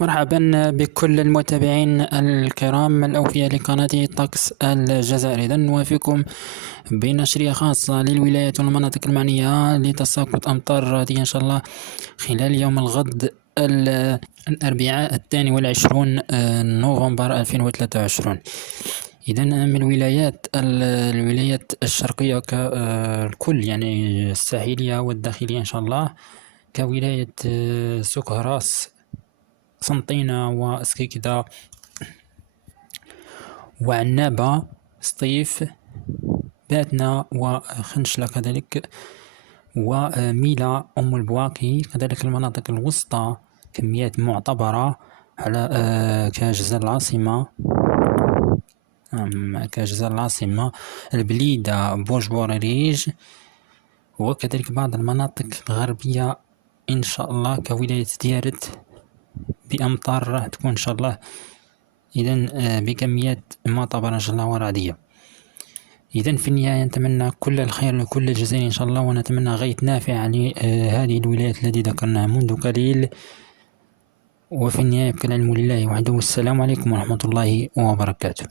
مرحبا بكل المتابعين الكرام الأوفياء لقناة طقس الجزائر. إذن نوافيكم بنشرية خاصة للولايات والمناطق المعنية لتساقط أمطار رعدية إن شاء الله خلال يوم الغد الأربعاء 22 نوفمبر 2023. إذن من الولايات الشرقية كالكل، يعني الساحلية والداخلية إن شاء الله، كولاية سكهراس، سنطينة وسكيكدا وعنابة، سطيف، باتنا وخنشلة كذلك، وميلا، أم البواكي، كذلك المناطق الوسطى كميات معتبرة على كجزر العاصمة، البليدة، بوش بوريريج، وكذلك بعض المناطق الغربية إن شاء الله كولاية ديارت بأمطار راح تكون إن شاء الله، إذن بكميات معتبرة إن شاء الله ورعدية. إذن في النهاية نتمنى كل الخير لكل الجزائر إن شاء الله، ونتمنى غاية نافع لهذه الولايات التي ذكرناها منذ قليل. وفي النهاية كل العلم لله وحده، والسلام عليكم ورحمة الله وبركاته.